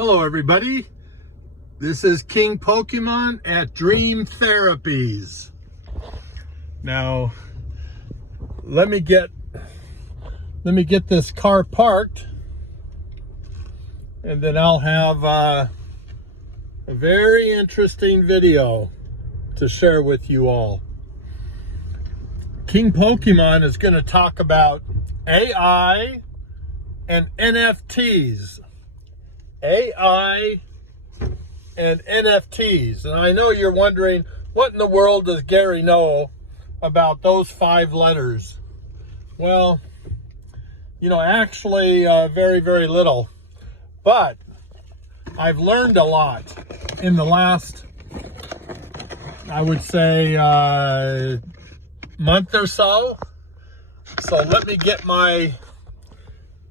Hello everybody, this is King Pokemon at Dream Therapies. Now, let me get this car parked, and then I'll have a very interesting video to share with you all. King Pokemon is going to talk about AI and NFTs. AI and NFTs. And I know you're wondering, what in the world does Gary know about those 5 letters? Well, actually very, very little. But I've learned a lot in the last, I would say, month or so. So let me get my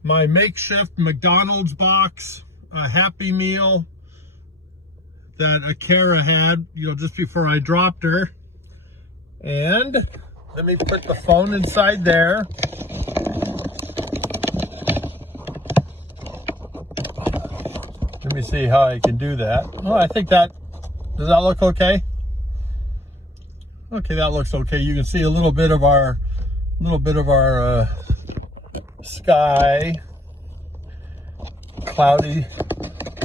makeshift McDonald's box, a Happy Meal that Akira had, just before I dropped her. And let me put the phone inside there. Let me see how I can do that. Oh, I think does that look okay? Okay, that looks okay. You can see a little bit of our sky. Cloudy.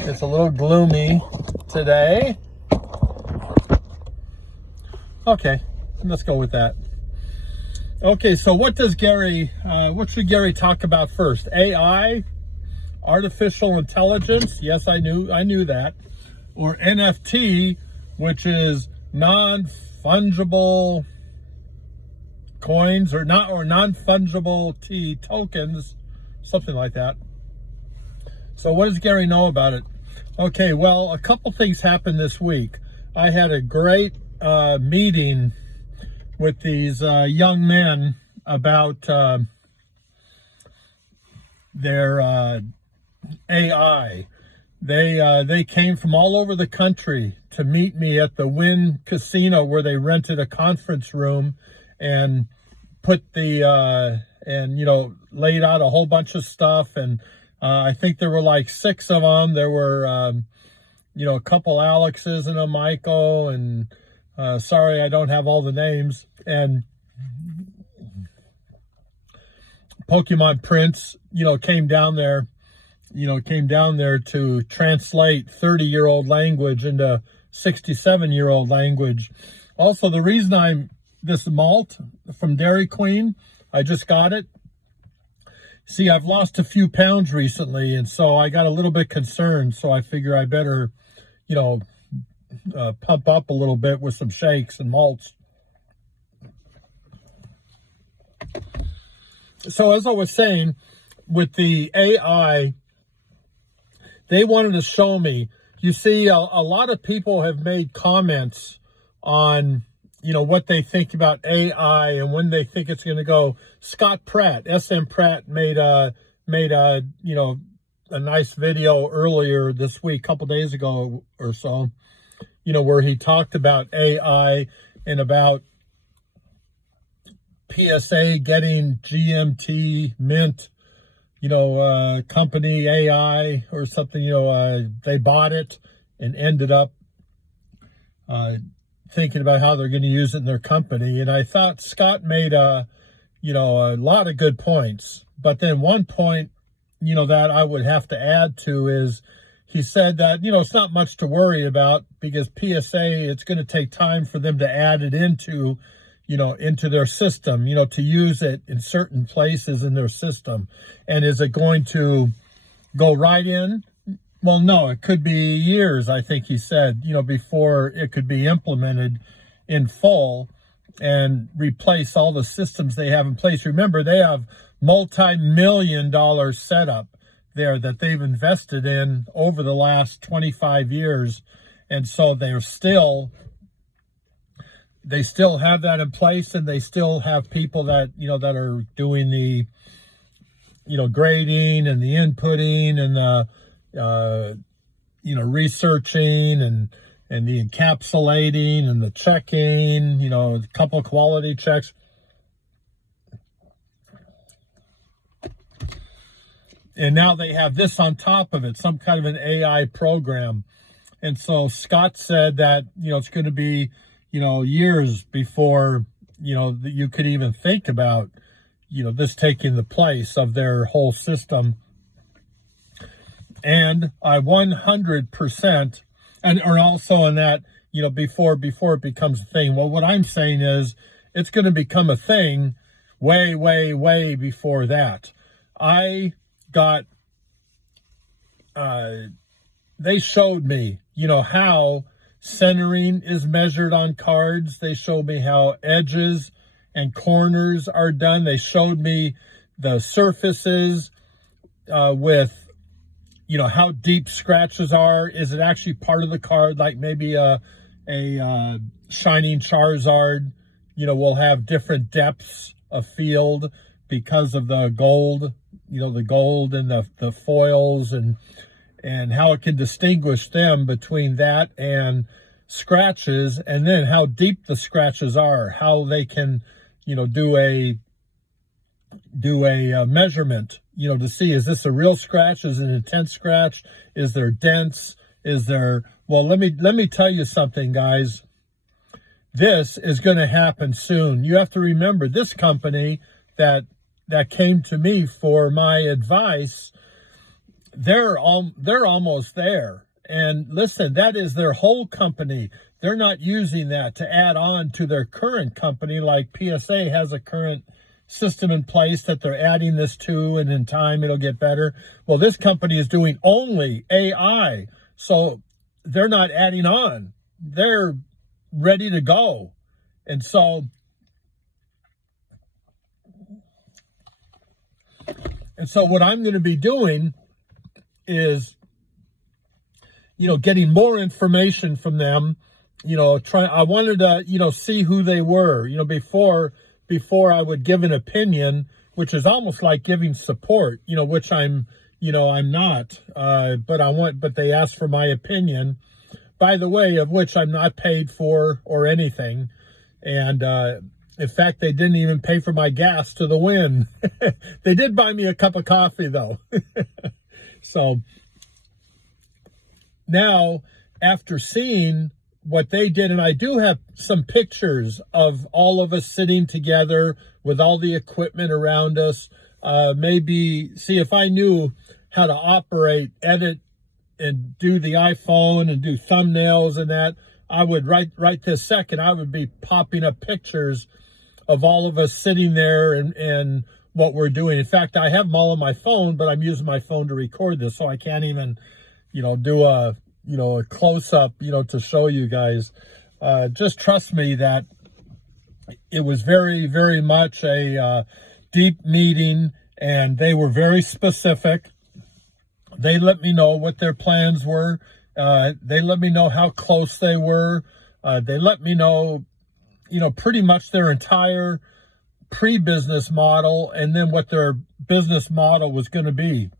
It's a little gloomy today. Okay, let's go with that. Okay, so what should Gary talk about first? AI, artificial intelligence. Yes, I knew that. Or NFT, which is non-fungible coins or non-fungible tokens, something like that. So what does Gary know about it? Okay, well, a couple things happened this week. I had a great meeting with these young men about their AI. They came from all over the country to meet me at the Wynn Casino, where they rented a conference room and put laid out a whole bunch of stuff. And I think there were like 6 of them. There were, a couple Alexes and a Michael, and sorry, I don't have all the names. And Pokemon Prince, came down there to translate 30-year-old language into 67-year-old language. Also, the reason this malt from Dairy Queen, I just got it. See, I've lost a few pounds recently, and so I got a little bit concerned. So I figure I better, pump up a little bit with some shakes and malts. So as I was saying, with the AI, they wanted to show me. You see, a lot of people have made comments on what they think about AI and when they think it's going to go. Scott Pratt, SM Pratt, made a nice video earlier this week, a couple days ago or so, where he talked about AI and about PSA getting GMT Mint, company AI or something. They bought it and ended up thinking about how they're going to use it in their company. And I thought Scott made a lot of good points. But then one point, that I would have to add to is he said that, it's not much to worry about because PSA, it's going to take time for them to add it into their system, to use it in certain places in their system. And is it going to go right in? Well, no, it could be years, I think he said, before it could be implemented in full and replace all the systems they have in place. Remember, they have multi-million-dollar setup there that they've invested in over the last 25 years. And so they still have that in place, and they still have people that, that are doing the, grading and the inputting and the, researching and the encapsulating and the checking, a couple of quality checks. And now they have this on top of it, some kind of an AI program. And so Scott said that, it's going to be, years before, that you could even think about, this taking the place of their whole system. And I 100%, and are also in that, before it becomes a thing. Well, what I'm saying is it's going to become a thing way, way, way before that. I got, they showed me, how centering is measured on cards. They showed me how edges and corners are done. They showed me the surfaces with, how deep scratches are. Is it actually part of the card? Like maybe a Shining Charizard, will have different depths of field because of the gold, the gold and the foils and how it can distinguish them between that and scratches, and then how deep the scratches are, how they can, do a measurement, to see, is this a real scratch? Is it an intense scratch? Is there dents? Is there, well, let me tell you something, guys. This is going to happen soon. You have to remember, this company that came to me for my advice, they're almost there. And listen, that is their whole company. They're not using that to add on to their current company, like PSA has a current system in place that they're adding this to, and in time it'll get better. Well, this company is doing only AI, so they're not adding on. They're ready to go. And so what I'm going to be doing is, getting more information from them, I wanted to, see who they were, before I would give an opinion, which is almost like giving support, which I'm not, but they asked for my opinion, by the way, of which I'm not paid for or anything. And, in fact, they didn't even pay for my gas to the win. They did buy me a cup of coffee, though. So now, after seeing what they did, and I do have some pictures of all of us sitting together with all the equipment around us, maybe see if I knew how to operate, edit, and do the iPhone and do thumbnails and that, I would right this second, I would be popping up pictures of all of us sitting there and what we're doing. In fact, I have them all on my phone, but I'm using my phone to record this, so I can't even, do a close-up, to show you guys. Just trust me that it was very, very much a deep meeting, and they were very specific. They let me know what their plans were. They let me know how close they were. They let me know, pretty much their entire pre-business model, and then what their business model was going to be.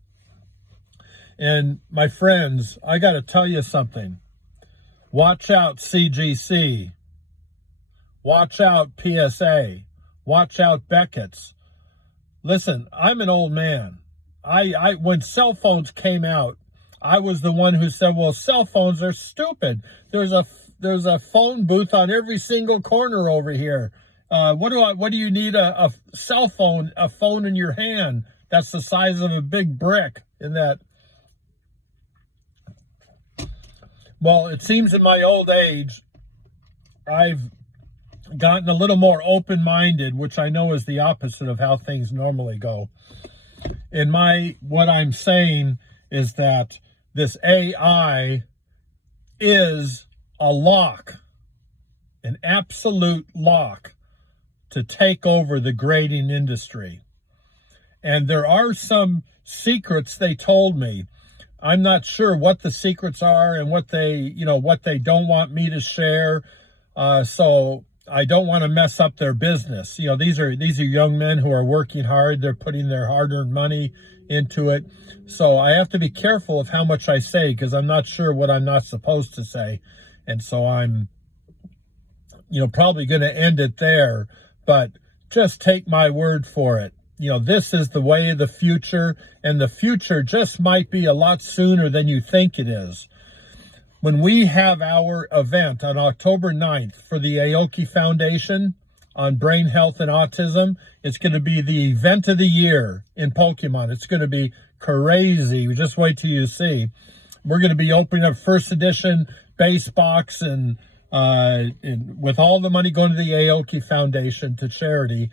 And my friends, I got to tell you something. Watch out, CGC. Watch out, PSA. Watch out, Beckett's. Listen, I'm an old man. I when cell phones came out, I was the one who said, well, cell phones are stupid. There's a phone booth on every single corner over here. What do you need a cell phone, a phone in your hand that's the size of a big brick in that? Well, it seems in my old age, I've gotten a little more open-minded, which I know is the opposite of how things normally go. What I'm saying is that this AI is a lock, an absolute lock to take over the grading industry. And there are some secrets they told me. I'm not sure what the secrets are and what they don't want me to share. So I don't want to mess up their business. These are young men who are working hard. They're putting their hard-earned money into it. So I have to be careful of how much I say, because I'm not sure what I'm not supposed to say. And so I'm, probably going to end it there. But just take my word for it. this is the way of the future, and the future just might be a lot sooner than you think it is. When we have our event on October 9th for the Aoki Foundation on brain health and autism, it's going to be the event of the year in Pokemon. It's going to be crazy. Just wait till you see. We're going to be opening up first edition base box and with all the money going to the Aoki Foundation to charity.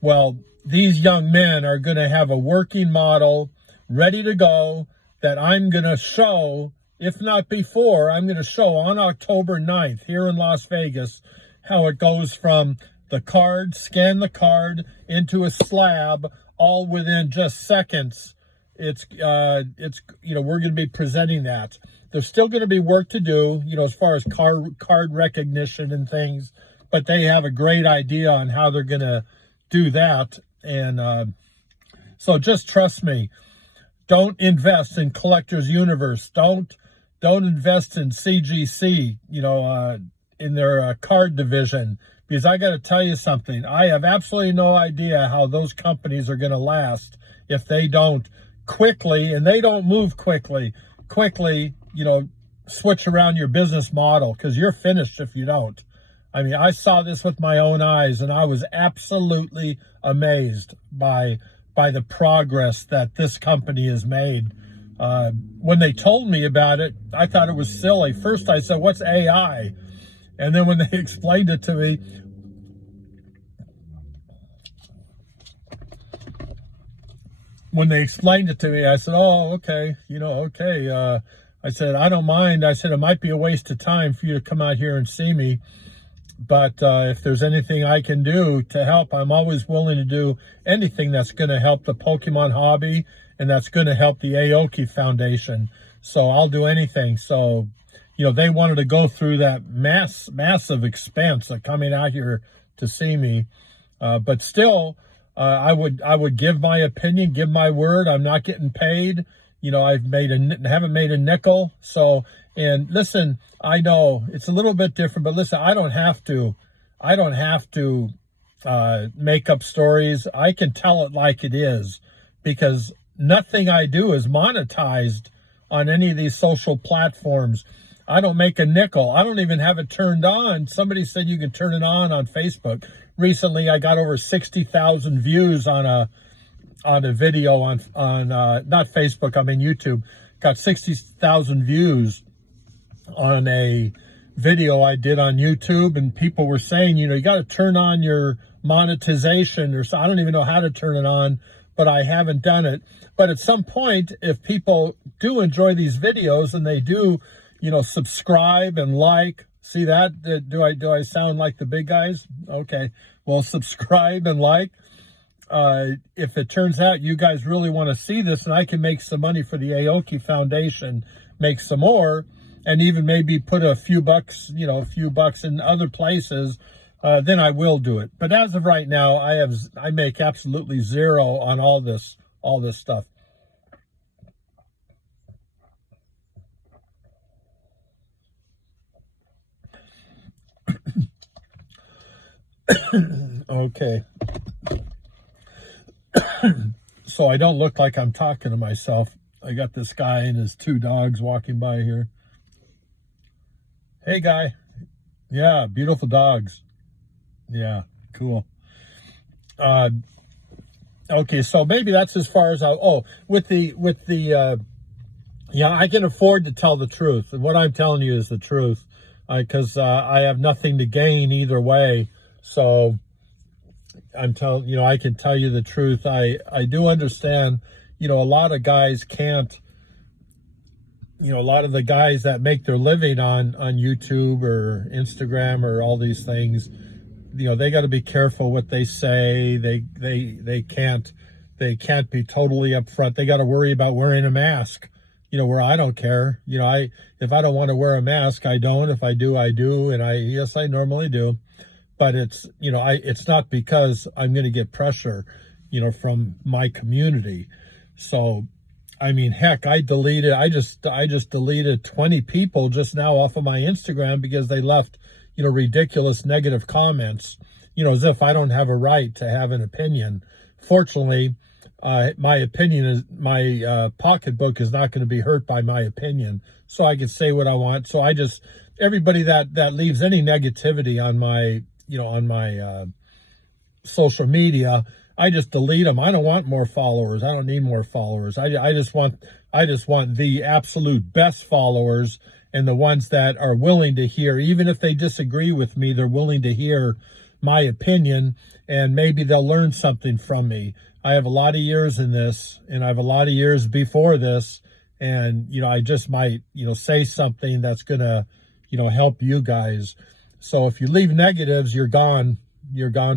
Well, these young men are going to have a working model ready to go that I'm going to show, if not before, I'm going to show on October 9th here in Las Vegas how it goes from the card, scan the card into a slab, all within just seconds. It's we're going to be presenting that. There's still going to be work to do, as far as card recognition and things, but they have a great idea on how they're going to do that. And so just trust me. Don't invest in Collector's Universe. Don't invest in CGC, in their card division, because I got to tell you something. I have absolutely no idea how those companies are going to last if they don't quickly, and they don't move quickly, switch around your business model, because you're finished if you don't. I mean, I saw this with my own eyes, and I was absolutely amazed by the progress that this company has made. When they told me about it, I thought it was silly. First, I said, "What's AI?" And then when they explained it to me, I said, "Oh, okay, okay." I said, "I don't mind." I said, "It might be a waste of time for you to come out here and see me, but if there's anything I can do to help, I'm always willing to do anything that's going to help the Pokemon hobby and that's going to help the Aoki Foundation. So I'll do anything." So, they wanted to go through that massive expense of coming out here to see me. But still, I would give my opinion, give my word. I'm not getting paid. Haven't made a nickel. So, and listen, I know it's a little bit different, but listen, I don't have to make up stories. I can tell it like it is, because nothing I do is monetized on any of these social platforms. I don't make a nickel. I don't even have it turned on. Somebody said you can turn it on Facebook. Recently, I got over 60,000 views on a video on not Facebook, I mean YouTube. Got 60,000 views on a video I did on YouTube, and people were saying, you got to turn on your monetization, or so. I don't even know how to turn it on, but I haven't done it. But at some point, if people do enjoy these videos and they do, subscribe and like, see that? Do I sound like the big guys? Okay. Well, subscribe and like. If it turns out you guys really want to see this and I can make some money for the Aoki Foundation, make some more, and even maybe put a few bucks in other places, then I will do it. But as of right now, I make absolutely zero on all this stuff. Okay. So I don't look like I'm talking to myself. I got this guy and his two dogs walking by here. Hey, guy. Yeah, beautiful dogs. Yeah, cool. Okay, so maybe that's as far as yeah, I can afford to tell the truth. And what I'm telling you is the truth, because I have nothing to gain either way. So I can tell you the truth. I do understand, a lot of guys can't, a lot of the guys that make their living on YouTube or Instagram or all these things, they got to be careful what they say. They can't be totally upfront. They got to worry about wearing a mask, where I don't care. If I don't want to wear a mask, I don't. If I do, I do. And I normally do. But it's, it's not because I'm going to get pressure, from my community. So, I mean, heck, I just deleted 20 people just now off of my Instagram because they left, ridiculous negative comments, as if I don't have a right to have an opinion. fortunately, my opinion is my pocketbook is not going to be hurt by my opinion, so I can say what I want. So I just everybody that leaves any negativity on my on my social media, I just delete them. I don't want more followers. I don't need more followers. I just want the absolute best followers, and the ones that are willing to hear, even if they disagree with me, they're willing to hear my opinion, and maybe they'll learn something from me. I have a lot of years in this, and I have a lot of years before this, and I just might say something that's gonna help you guys. So if you leave negatives, you're gone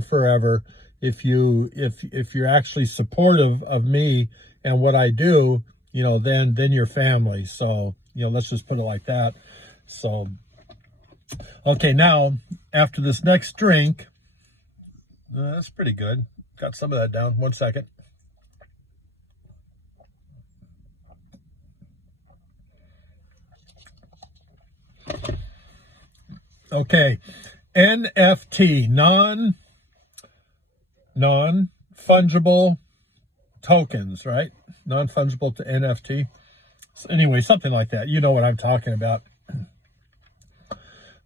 forever. If you're actually supportive of me and what I do, then you're family. So let's just put it like that. So okay, now after this next drink, that's pretty good. Got some of that down. 1 second. Okay, NFT, non-fungible tokens, right? Non-fungible to NFT. So anyway, something like that. You know what I'm talking about.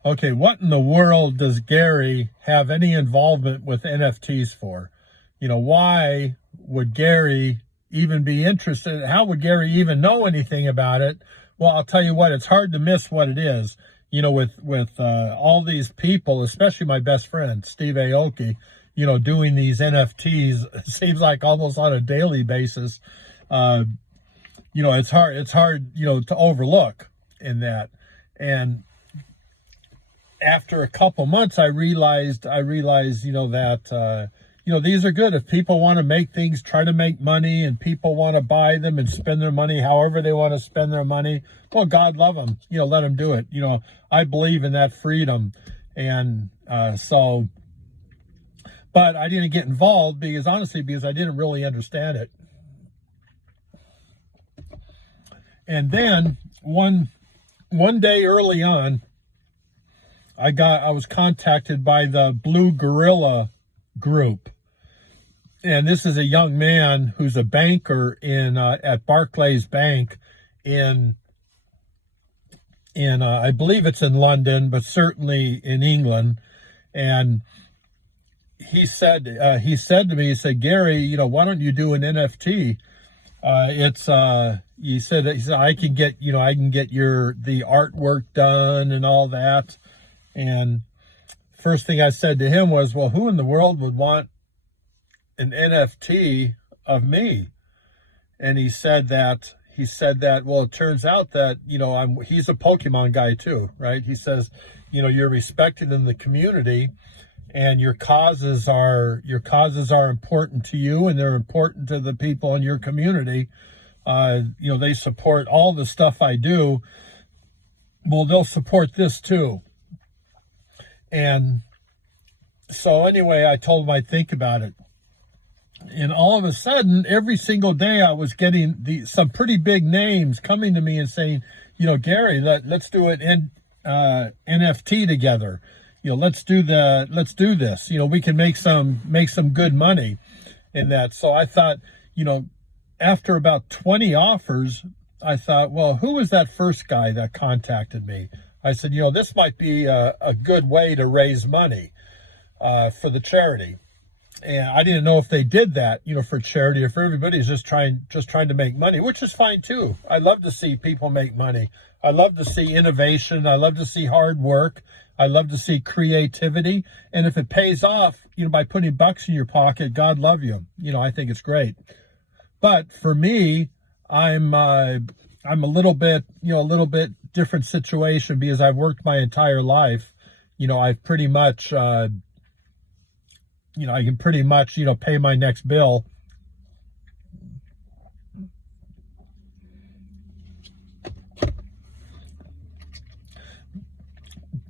Okay, what in the world does Gary have any involvement with NFTs for? Why would Gary even be interested? How would Gary even know anything about it? Well, I'll tell you what, it's hard to miss what it is. With all these people, especially my best friend, Steve Aoki, doing these NFTs, it seems like almost on a daily basis. It's hard, to overlook in that. And after a couple months, I realized, that, these are good. If people want to make things, try to make money, and people want to buy them and spend their money however they want to spend their money, well, God love them, let them do it. I believe in that freedom. And but I didn't get involved because I didn't really understand it. And then one day early on, I was contacted by the Blue Gorilla group. And this is a young man who's a banker at Barclays Bank in I believe it's in London, but certainly in England. And he said to me, he said, Gary, why don't you do an NFT? He said I can get the artwork done and all that. And first thing I said to him was, well, who in the world would want an NFT of me? And he said that, well, it turns out that, he's a Pokemon guy too, right? He says, you're respected in the community, and your causes are important to you, and they're important to the people in your community. They support all the stuff I do. Well, they'll support this too. And so anyway, I told him I'd think about it. And all of a sudden, every single day I was getting some pretty big names coming to me and saying, Gary, let's do an NFT together. Let's do this. We can make some good money in that. So I thought, after about 20 offers, I thought, well, who was that first guy that contacted me? I said, this might be a good way to raise money for the charity. And I didn't know if they did that, for charity, or if everybody's just trying to make money, which is fine too. I love to see people make money. I love to see innovation. I love to see hard work. I love to see creativity. And if it pays off, by putting bucks in your pocket, God love you. I think it's great. But for me, I'm a little bit different situation, because I've worked my entire life. I've pretty much, I can pretty much, pay my next bill.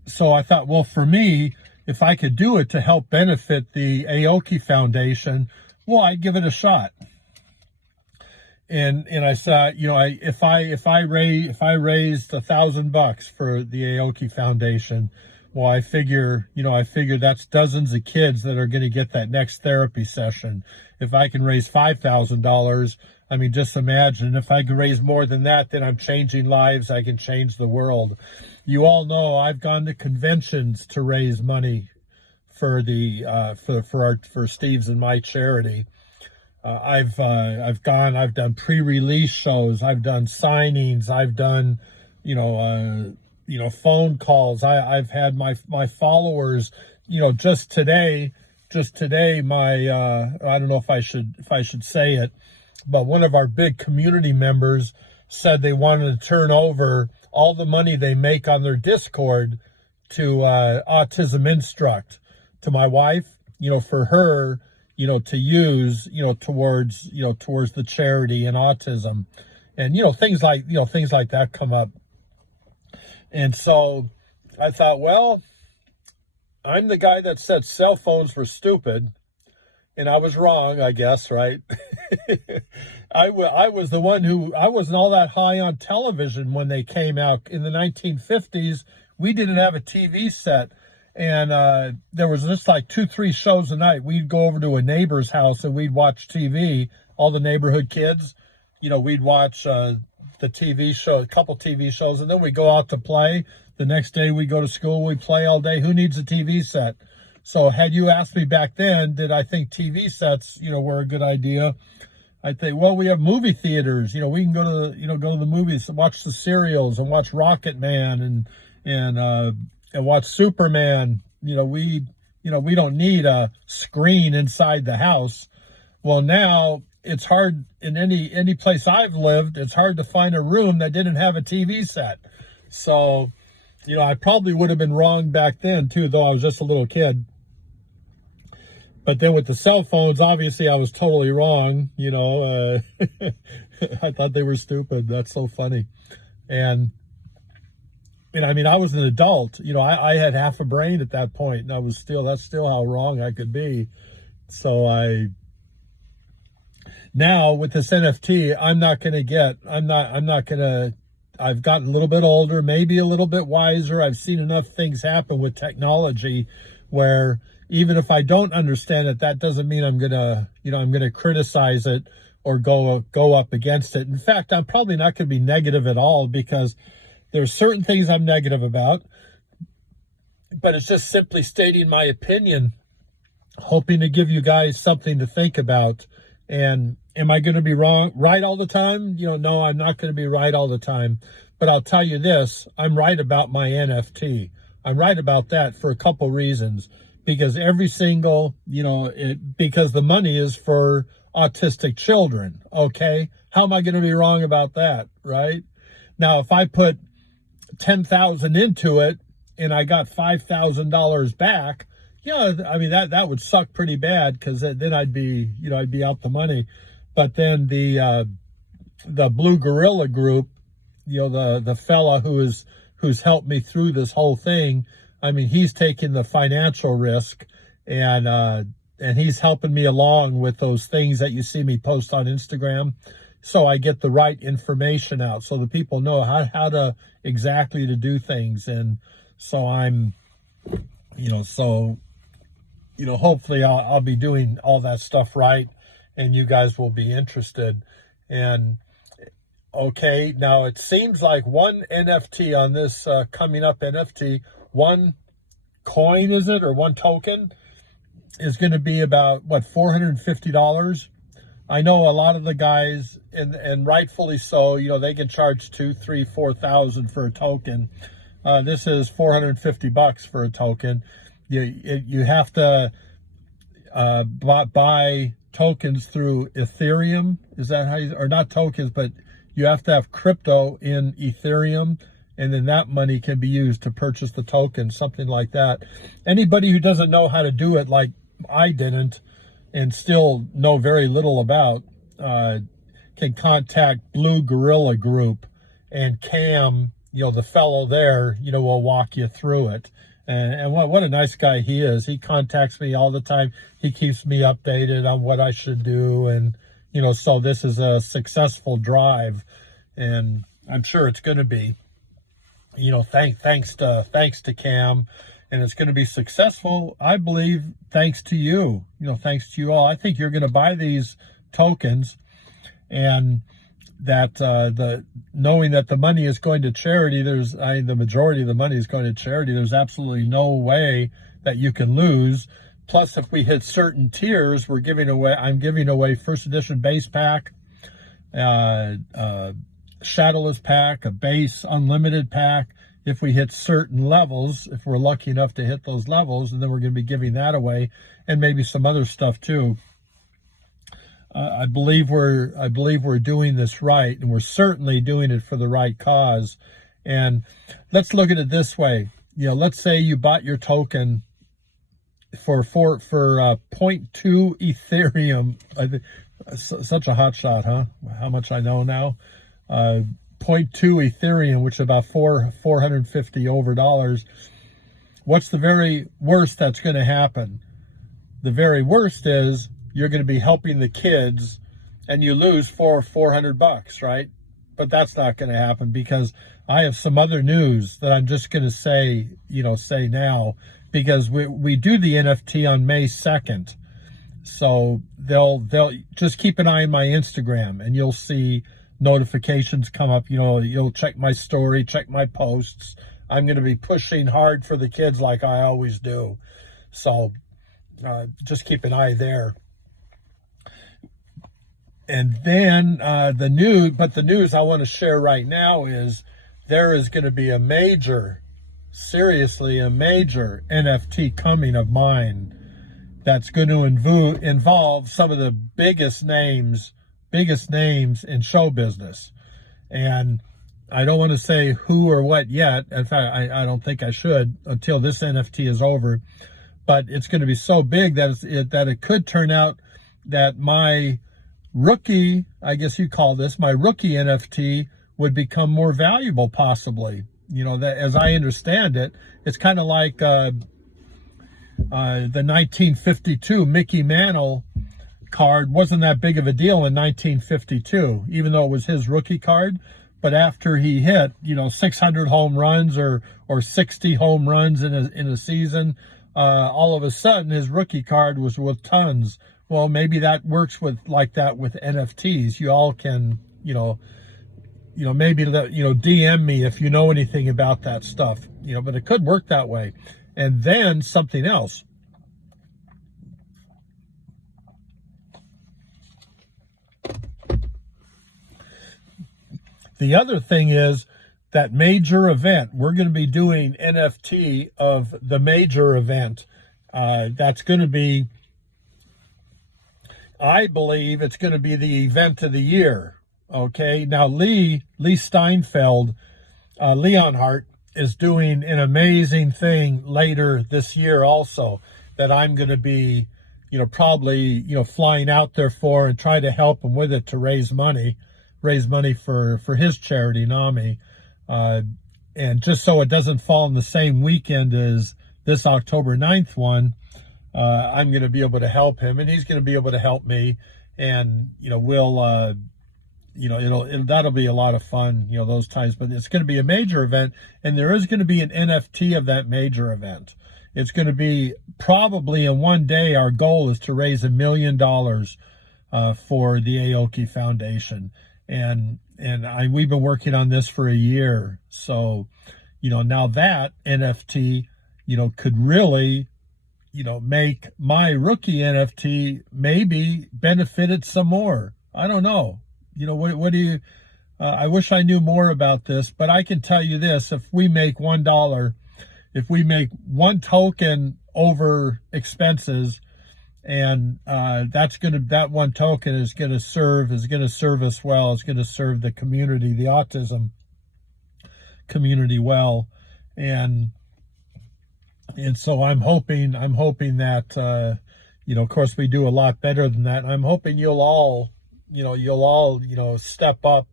So I thought, well, for me, if I could do it to help benefit the Aoki Foundation, well, I'd give it a shot. And I said, if I raised $1,000 for the Aoki Foundation, Well, I figure that's dozens of kids that are going to get that next therapy session. If I can raise $5,000, I mean, just imagine if I could raise more than that, then I'm changing lives. I can change the world. You all know I've gone to conventions to raise money for the for Steve's and my charity. I've done pre-release shows, I've done signings, I've done phone calls. I've had my followers, just today my I don't know if I should say it, but one of our big community members said they wanted to turn over all the money they make on their Discord to Autism Instruct, to my wife, for her, to use, towards the charity and autism, and things like that come up. And so I thought, well, I'm the guy that said cell phones were stupid, and I was wrong, I guess, right? I was the one I wasn't all that high on television when they came out in the 1950s. We didn't have a TV set, and there was just like 2-3 shows a night. We'd go over to a neighbor's house and we'd watch TV. All the neighborhood kids, we'd watch the TV show, a couple TV shows, and then we go out to play. The next day we go to school, we play all day. Who needs a TV set? So had you asked me back then, did I think TV sets, were a good idea? I'd think, well, we have movie theaters. We can go to the movies and watch the serials and watch Rocket Man and watch Superman. We don't need a screen inside the house. Well, now it's hard in any place I've lived. It's hard to find a room that didn't have a TV set. So, I probably would have been wrong back then too, though I was just a little kid. But then with the cell phones, obviously I was totally wrong. I thought they were stupid. That's so funny. And I mean, I was an adult. I had half a brain at that point, and that's still how wrong I could be. So now with this NFT, I've gotten a little bit older, maybe a little bit wiser. I've seen enough things happen with technology where even if I don't understand it, that doesn't mean I'm gonna criticize it or go up against it. In fact, I'm probably not going to be negative at all, because there's certain things I'm negative about, but it's just simply stating my opinion, hoping to give you guys something to think about. And am I going to be right all the time? No, I'm not going to be right all the time. But I'll tell you this, I'm right about my NFT. I'm right about that for a couple reasons. Because every single, because the money is for autistic children, okay? How am I going to be wrong about that, right? Now, if I put $10,000 into it and I got $5,000 back, I mean, that would suck pretty bad, because then I'd be out the money. But then the Blue Gorilla Group, the fella who's helped me through this whole thing, I mean, he's taking the financial risk, and he's helping me along with those things that you see me post on Instagram, so I get the right information out, so the people know how to exactly to do things. And so I'm, hopefully I'll be doing all that stuff right, and you guys will be interested. And okay, now it seems like one NFT on this coming up NFT, one coin, is it, or one token, is going to be about $450. I know a lot of the guys, and rightfully so, they can charge $2,000, $3,000, $4,000 for a token. This is $450 for a token. You have to buy tokens through Ethereum. Is that how or not tokens, but you have to have crypto in Ethereum, and then that money can be used to purchase the token, something like that. Anybody who doesn't know how to do it, like I didn't, and still know very little about, can contact Blue Gorilla Group, and Cam, the fellow there, will walk you through it. And what a nice guy he is. He contacts me all the time. He keeps me updated on what I should do. And, so this is a successful drive, and I'm sure it's going to be. Thanks to Cam, and it's going to be successful, I believe, thanks to you, thanks to you all. I think you're going to buy these tokens, and that the knowing that the money is going to charity, the majority of the money is going to charity. There's absolutely no way that you can lose. Plus, if we hit certain tiers, I'm giving away first edition base pack, shadowless pack, a base unlimited pack. If we hit certain levels, if we're lucky enough to hit those levels, and then we're going to be giving that away, and maybe some other stuff too. I believe we're doing this right, and we're certainly doing it for the right cause. And let's look at it this way. Let's say you bought your token for 0.2 Ethereum. I think such a hot shot, huh? How much I know now. 0.2 Ethereum, which is about $450 over dollars. What's the very worst that's going to happen? The very worst is you're going to be helping the kids, and you lose $400, right? But that's not going to happen, because I have some other news that I'm just going to say now, because we do the NFT on May 2nd. So they'll just keep an eye on my Instagram, and you'll see notifications come up. You'll check my story, check my posts. I'm going to be pushing hard for the kids like I always do. So just keep an eye there. And then the news I want to share right now is there is going to be a major NFT coming of mine that's going to involve some of the biggest names in show business. And I don't want to say who or what yet. In fact, I don't think I should until this NFT is over. But it's going to be so big that it could turn out that my rookie, I guess you call this, my rookie NFT would become more valuable, possibly. That, as I understand it, it's kind of like the 1952 Mickey Mantle card wasn't that big of a deal in 1952, even though it was his rookie card. But after he hit, 600 home runs or 60 home runs in a season, all of a sudden his rookie card was worth tons. Well, maybe that works like that with NFTs. You all can, maybe DM me if you know anything about that stuff. But it could work that way. And then something else. The other thing is that major event. We're going to be doing NFT of the major event. That's going to be, I believe it's going to be the event of the year. Okay. Now, Lee Steinfeld, Leonhardt, is doing an amazing thing later this year also, that I'm going to be, probably, flying out there for, and try to help him with it to raise money for his charity, NAMI. And just so it doesn't fall in the same weekend as this October 9th one, I'm going to be able to help him, and he's going to be able to help me. And, we'll, that'll be a lot of fun, those times. But it's going to be a major event, and there is going to be an NFT of that major event. It's going to be probably in one day. Our goal is to raise $1 million for the Aoki Foundation. And we've been working on this for a year. So, now that NFT, could really, make my rookie NFT maybe benefited some more. I don't know. What do you, I wish I knew more about this, but I can tell you this: if we make $1, if we make one token over expenses, and that one token is going to serve us well. It's going to serve the community, the autism community well. And so I'm hoping that, of course we do a lot better than that. I'm hoping you'll all step up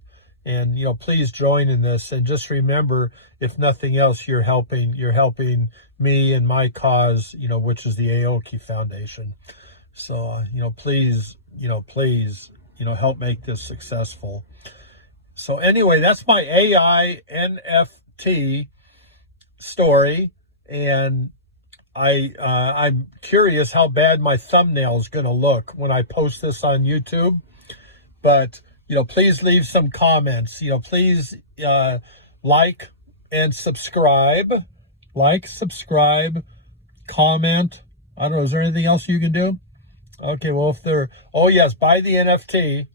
and, please join in this. And just remember, if nothing else, you're helping me and my cause, which is the Aoki Foundation. So, please, help make this successful. So anyway, that's my AI NFT story. And I'm curious how bad my thumbnail is going to look when I post this on YouTube. But, please leave some comments. Please like and subscribe. Like, subscribe, comment. I don't know, is there anything else you can do? Okay, well, oh yes, buy the NFT.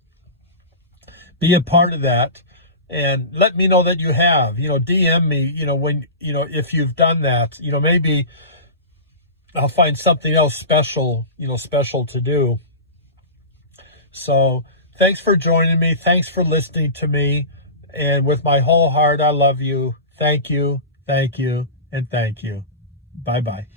Be a part of that. And let me know that you have, DM me, when, if you've done that, maybe I'll find something else special, special to do. So thanks for joining me. Thanks for listening to me. And with my whole heart, I love you. Thank you, and thank you. Bye-bye.